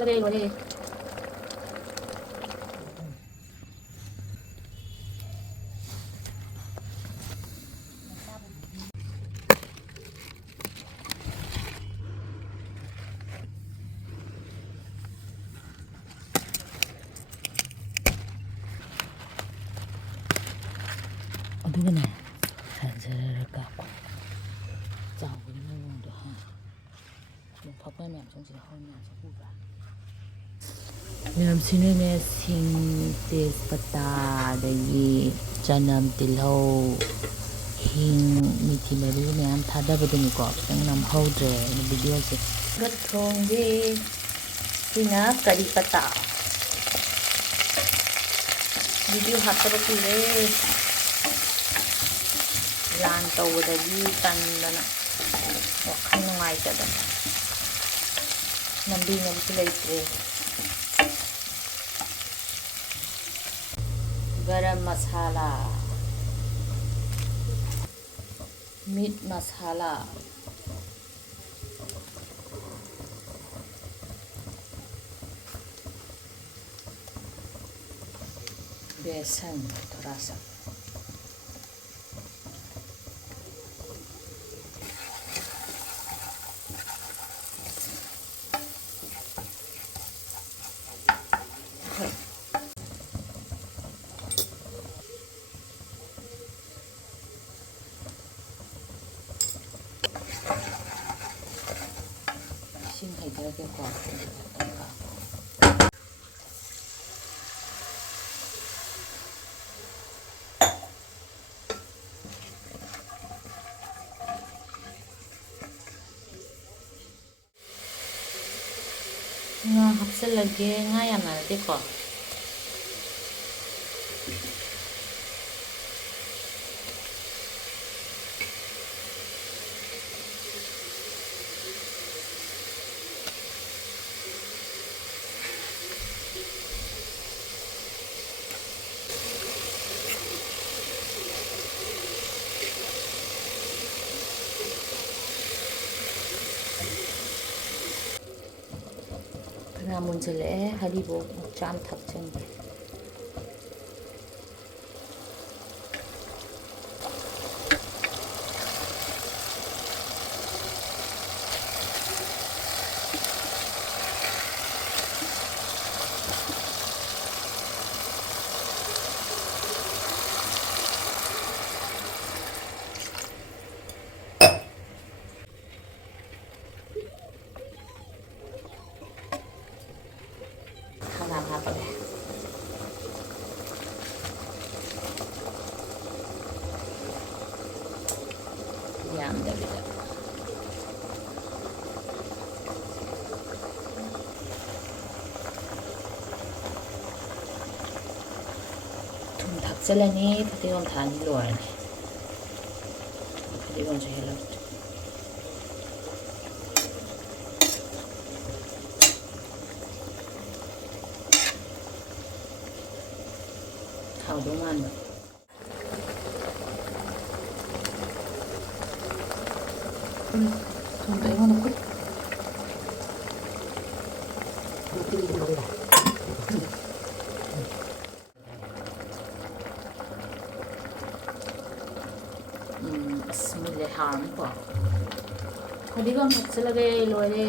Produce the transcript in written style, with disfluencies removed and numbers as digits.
ꯊꯛꯆꯜꯂꯒꯦ ꯂꯣꯏꯔꯦ ꯑꯗꯨꯒꯅꯦ ꯁꯥꯟꯖꯔꯒ ꯀꯥꯞꯀꯣ ꯆꯥꯎꯕꯒꯤ ꯃꯑꯣꯡꯗꯣ ꯍꯥ ꯑꯗꯨꯝ ꯐꯛꯄ ꯃꯌꯥꯝꯁꯤꯡꯁꯤꯗ ꯍꯧꯔ ꯃꯌꯥꯝꯁꯦ ꯎꯕ꯭ꯔꯥ ꯃꯌꯥꯝꯁꯤꯅꯅꯦ ꯁꯤꯡ ꯇꯦꯖꯄꯇꯥ ꯑꯗꯒꯤ ꯆꯅꯝ ꯇꯤꯜꯍꯧ ꯍꯤꯡ ꯃꯤꯊꯤ ꯃꯔꯨ ꯃꯌꯥꯝ ꯊꯥꯗꯕꯗꯨꯅꯤꯀꯣ ꯈꯤꯇꯪ ꯅꯝꯍꯧꯗ꯭ꯔꯦ ꯑꯩꯅ ꯚꯤꯗꯤꯑꯣꯁꯦ ꯊꯣꯡꯒꯦ ꯁꯤꯅ ꯀꯔꯤ ꯄꯇꯥ ꯚꯤꯗꯤꯑꯣ ꯍꯥꯞꯇꯕ ꯀꯨꯏꯔꯦ ꯂꯥꯟ ꯇꯧꯕꯗꯒꯤ ꯇꯟꯗꯅ ꯋꯥꯈꯜ ꯅꯨꯡꯉꯥꯏꯇꯗꯅ ꯅꯝꯕꯤꯅꯕꯁꯨ ꯂꯩꯇ꯭ꯔꯦ गरम मसाला मीट मसाला बेसन थोड़ा सा इसिंग हैदरगेको ꯉꯥ ꯍꯥꯞꯆꯜꯂꯒꯦ ꯉꯥ ꯌꯥꯝꯅ ꯅꯠꯇꯦꯀꯣ ꯈꯔ ꯃꯨꯟꯖꯜꯂꯛꯑꯦ ꯍꯔꯤꯕꯣꯞ ꯃꯆꯥ ꯑꯃ ꯊꯥꯛꯆꯟꯒꯦ ꯍꯪꯒꯥꯝ ꯍꯥꯞꯄꯒꯦ ꯌꯥꯝꯗꯕꯤꯗ ꯊꯨꯝ ꯊꯥꯛꯆꯜꯂꯅꯤ ꯐꯗꯤꯒꯣꯝ ꯊꯥꯛꯑꯅꯤ ꯂꯣꯏꯔꯅꯤ ꯐꯗꯤꯒꯣꯝꯁꯨ ꯍꯦꯜꯂꯛꯇ꯭ꯔꯦ ꯍꯥꯎꯗꯧ ꯃꯥꯟꯕ ꯊꯨꯝꯗꯣ ꯑꯩꯉꯣꯟꯗ ꯈꯨꯠ ꯑꯁ ꯃꯨꯜꯂꯦ ꯍꯥꯎꯔꯅꯤꯀꯣ ꯐꯗꯤꯒꯣꯝ ꯊꯥꯛꯆꯜꯂꯒꯦ ꯂꯣꯏꯔꯦ